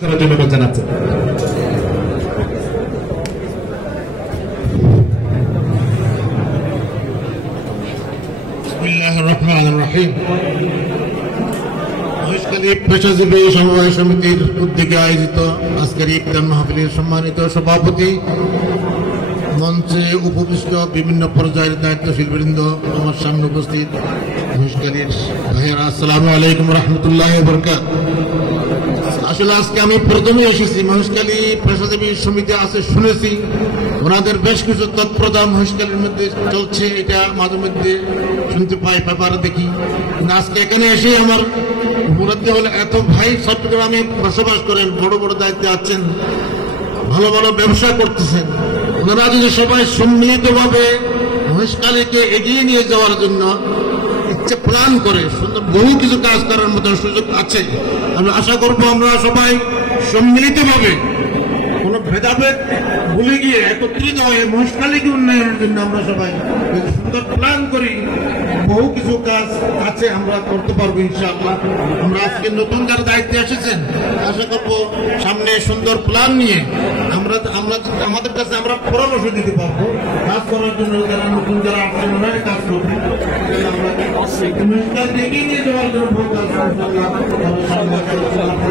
ধন্যবাদ জানাচ্ছি। বিসমিল্লাহির রহমানির রহিম। মহেশখালী পেশাজীবী সমবায় সমিতির উদ্যোগে আয়োজিত আজকের ইফতার মাহফিলের সম্মানিত সভাপতি, মঞ্চে উপবিষ্ট বিভিন্ন পর্যায়ের দায়িত্বশীল বৃন্দ, আমার সামনে উপস্থিত মহেশখালীর ভাইয়েরা, আসসালামু আলাইকুম রহমতুল্লাহ বরকাতুহু। আসলে আজকে আমি প্রথমে এসেছি, মহেশখালী পেশাজীবী সমিতি আছে শুনেছি, ওনাদের বেশ কিছু তৎপ্রদান মহেশখালীর মধ্যে চলছে, এটা মাঝে মধ্যে শুনতে পাই, পেপারে দেখি। আজকে এখানে এসে আমার উপলব্ধি হলো এত ভাই চট্টগ্রামে বসবাস করেন, বড় বড় দায়িত্বে আছেন, ভালো ভালো ব্যবসা করতেছেন, ওনারা যদি সবাই সম্মিলিতভাবে মহেশখালীকে এগিয়ে নিয়ে যাওয়ার জন্য ইচ্ছে প্ল্যান করে, সুন্দর বহু কিছু কাজ করার মতো সুযোগ আছে। আমি আশা করবো আমরা সবাই সম্মিলিতভাবে কোন ভেদাভেদ ভুলে গিয়ে একত্রিত হয়ে মহেশখালীকে উন্নয়নের জন্য আমরা সবাই সুন্দর প্ল্যান করি, বহু কিছু কাজ আছে, আমরা করতে পারবো ইনশাআল্লাহ। আমরা আজকে নতুন যারা দায়িত্বে এসেছেন, আশা করবো সামনে সুন্দর প্ল্যান নিয়ে আমরা আমাদের কাছে আমরা পরামর্শ দিতে পারবো, কাজ করার জন্য যারা নতুন যারা আসছেন ওনারা কাজ করবেন, আমরা এগিয়ে নিয়ে যাওয়ার জন্য বহু কাজ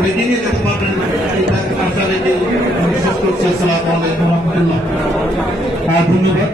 এগিয়ে নিয়ে যেতে পারবেন, এটা আশা রেখে বিশেষ করছি। আসসালামু আলাইকুম রহমতুল্লাহ। ধন্যবাদ।